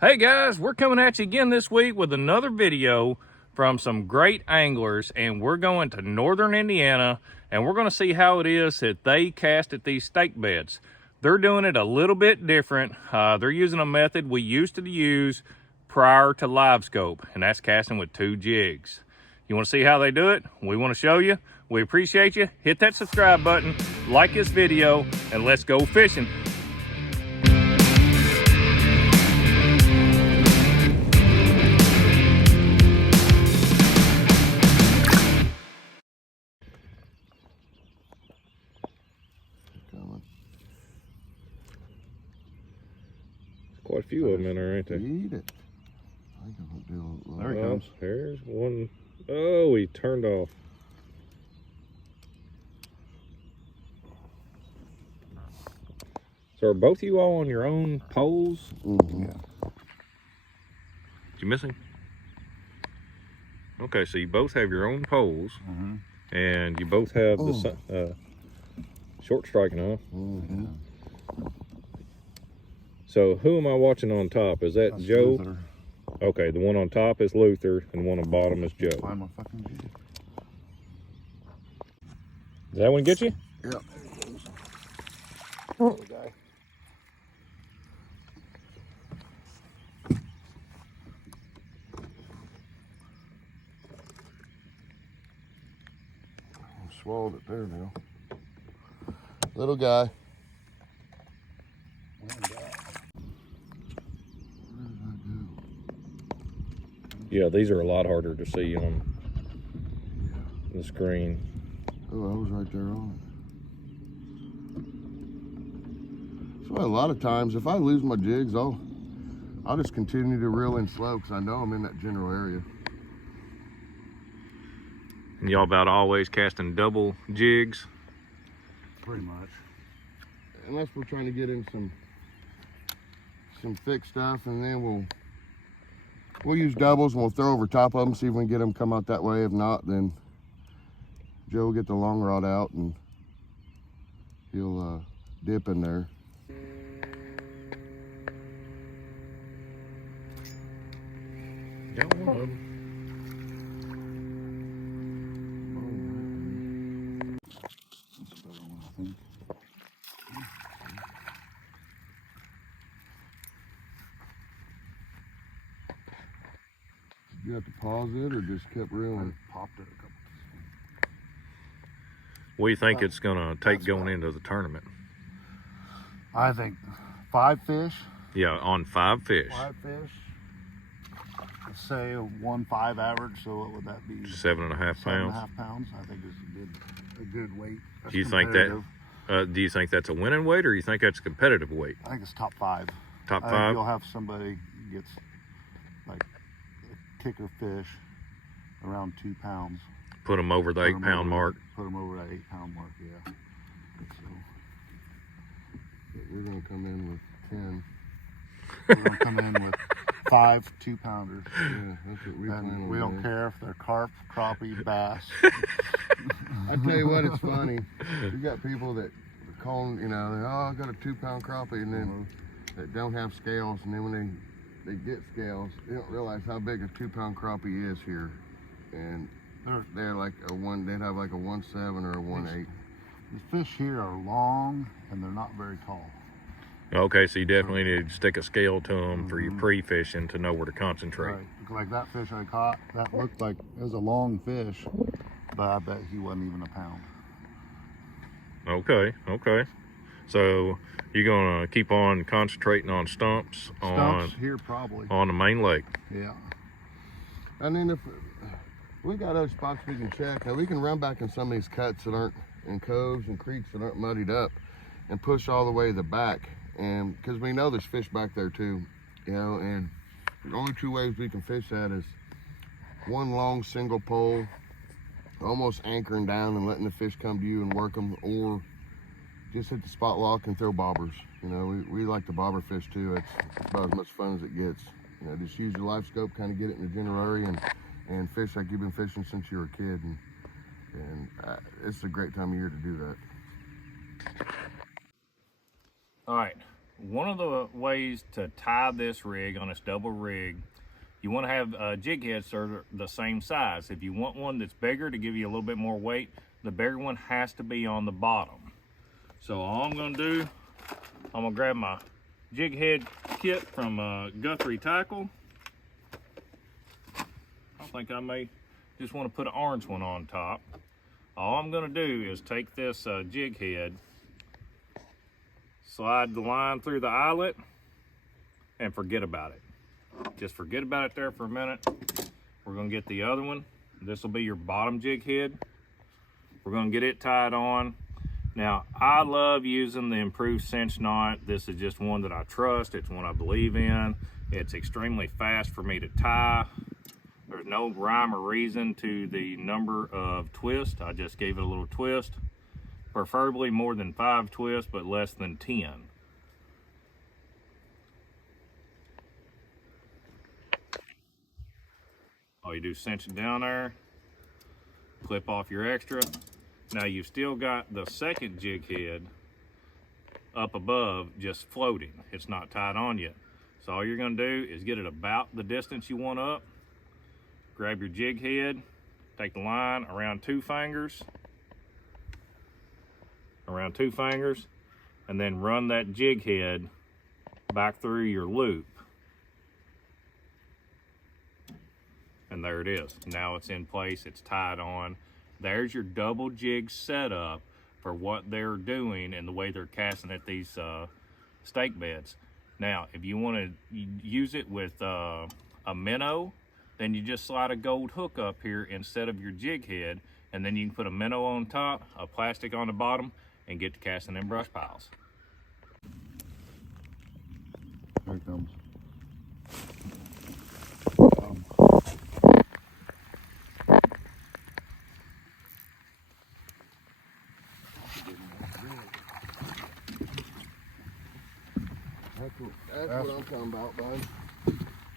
Hey guys, we're coming at you again this week with another video from some great anglers, and we're going to northern Indiana and we're going to see how it is that they cast at these stake beds. They're doing it a little bit different. They're using a method we used to use prior to live scope, and that's casting with 2 jigs. You want to see how they do it? We want to show you. We appreciate you. Hit that subscribe button, like this video, and let's go fishing. Quite a few of them in there, ain't there? Eat it. I think I'm gonna do a little. There he comes. There's one. Oh, he turned off. So are both of you all on your own poles? Mm-hmm. Yeah. Did you miss him? Okay, so you both have your own poles, and you both have the short striking off. So who am I watching on top? Is that Joe? Luther. Okay, the one on top is Luther, and the one on bottom is Joe. Find my fucking jig. Does that one get you? Yep. Oh. Guy. I swallowed it there now. Little guy. Yeah, these are a lot harder to see on the screen. Oh, I was right there on it. So a lot of times, if I lose my jigs, I'll just continue to reel in slow because I know I'm in that general area. And y'all about always casting double jigs? Pretty much. Unless we're trying to get in some thick stuff, and then we'll use doubles and we'll throw over top of them, see if we can get them come out that way. If not, then Joe will get the long rod out and he'll dip in there. Got one of them. Did you have to pause it or just kept reeling? I popped it a couple times. What do you think it's gonna take going into the tournament? I think 5 fish. Yeah, on 5 fish. 5 fish. Let's say a 1.5 average. So what would that be? 7.5 pounds. 7.5 pounds. I think is a good weight. That's Do you think that? Do you think that's a winning weight, or you think that's a competitive weight? I think it's top 5. Top I 5. think you'll have somebody gets like a kicker fish around 2 pounds. Put them over the 8-pound mark. Put them over that 8-pound mark. Yeah. So We're gonna come in with 10. we're gonna come in with 5 2-pounders. Yeah, that's what we plan And on. we don't care if they're carp, crappie, bass. I tell you what, it's funny. You got people that are calling, you know, oh, I got a 2-pound crappie, and then that don't have scales, and then when they get scales, they don't realize how big a 2-pound crappie is here, and they're like they'd have like a 1.7 or a 1.8. The fish here are long and they're not very tall. Okay, so you definitely need to stick a scale to them for your pre-fishing to know where to concentrate. Right. Like that fish I caught, that looked like it was a long fish, but I bet he wasn't even a pound. Okay, okay. So you're gonna keep on concentrating on stumps Here probably. on the main lake. Yeah. And then if we got other spots we can check, now we can run back in some of these cuts that aren't in coves and creeks that aren't muddied up, and push all the way to the back, and because we know there's fish back there too, you know. And the only 2 ways we can fish that is one long single pole, almost anchoring down and letting the fish come to you and work them, or just hit the spot lock and throw bobbers. You know, we like the bobber fish too. It's about as much fun as it gets. You know, just use your live scope, kind of get it in the general area, and fish like you've been fishing since you were a kid, and it's a great time of year to do that. All right, one of the ways to tie this rig on this double rig, you want to have jig heads that are the same size. If you want one that's bigger to give you a little bit more weight, the bigger one has to be on the bottom. So all I'm going to do, I'm going to grab my jig head kit from Guthrie Tackle. I think I may just want to put an orange one on top. All I'm going to do is take this jig head, slide the line through the eyelet, and forget about it. Just forget about it there for a minute. We're going to get the other one. This will be your bottom jig head. We're going to get it tied on. Now, I love using the improved cinch knot. This is just one that I trust. It's one I believe in. It's extremely fast for me to tie. There's no rhyme or reason to the number of twists. I just gave it a little twist. Preferably more than 5 twists, but less than 10. All you do is cinch it down there, clip off your extra. Now you've still got the second jig head up above just floating. It's not tied on yet. So all you're gonna do is get it about the distance you want up, grab your jig head, take the line around two fingers, and then run that jig head back through your loop. And there it is. Now it's in place, it's tied on. There's your double jig setup for what they're doing and the way they're casting at these stake beds. Now, if you want to use it with a minnow, then you just slide a gold hook up here instead of your jig head, and then you can put a minnow on top, a plastic on the bottom, and get to casting in brush piles. Here it comes. That's what I'm talking about, bud.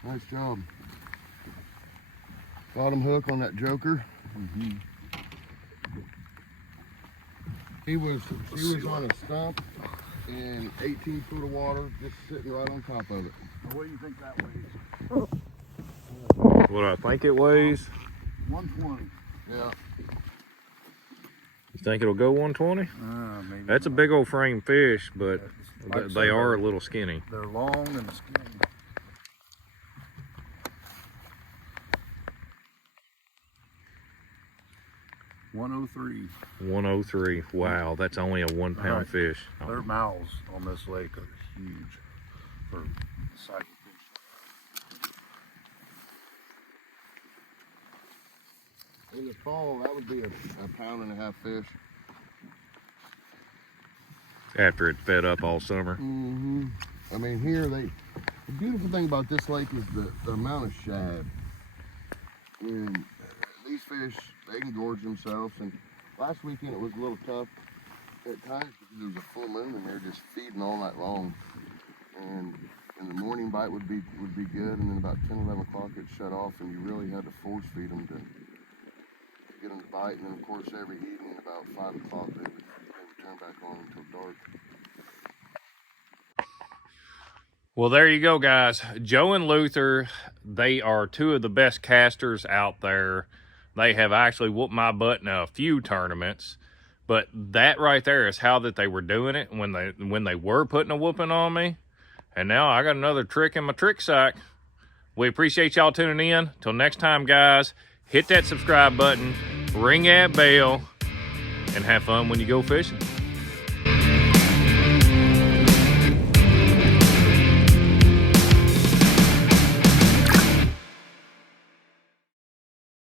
Nice job. Bottom hook on that joker. Mm-hmm. She was on a stump in 18 foot of water, just sitting right on top of it. What do you think that weighs? What I think it weighs? 120. Yeah. You think it'll go 120? Maybe That's not. a big old frame fish, but Like I they said, are a little skinny. They're long and skinny. $103. 103. Wow, that's only a 1 pound Right. fish. Their mouths on this lake are huge for the size of fish. In the fall, that would be a 1.5 pound fish. After it fed up all summer. Mm-hmm. I mean, here the beautiful thing about this lake is the amount of shad. And these fish, they can gorge themselves. And last weekend it was a little tough at times because there was a full moon and they're just feeding all night long. And the morning bite would be good, and then about 10, 11 o'clock it shut off, and you really had to force feed them to get them to bite. And then of course every evening about 5 o'clock they would turn back on until dark. Well, there you go, guys. Joe and Luther, they are two of the best casters out there. They have actually whooped my butt in a few tournaments, but that right there is how that they were doing it when they were putting a whooping on me. And now I got another trick in my trick sack. We appreciate y'all tuning in. Till next time, guys, hit that subscribe button, ring that bell, and have fun when you go fishing.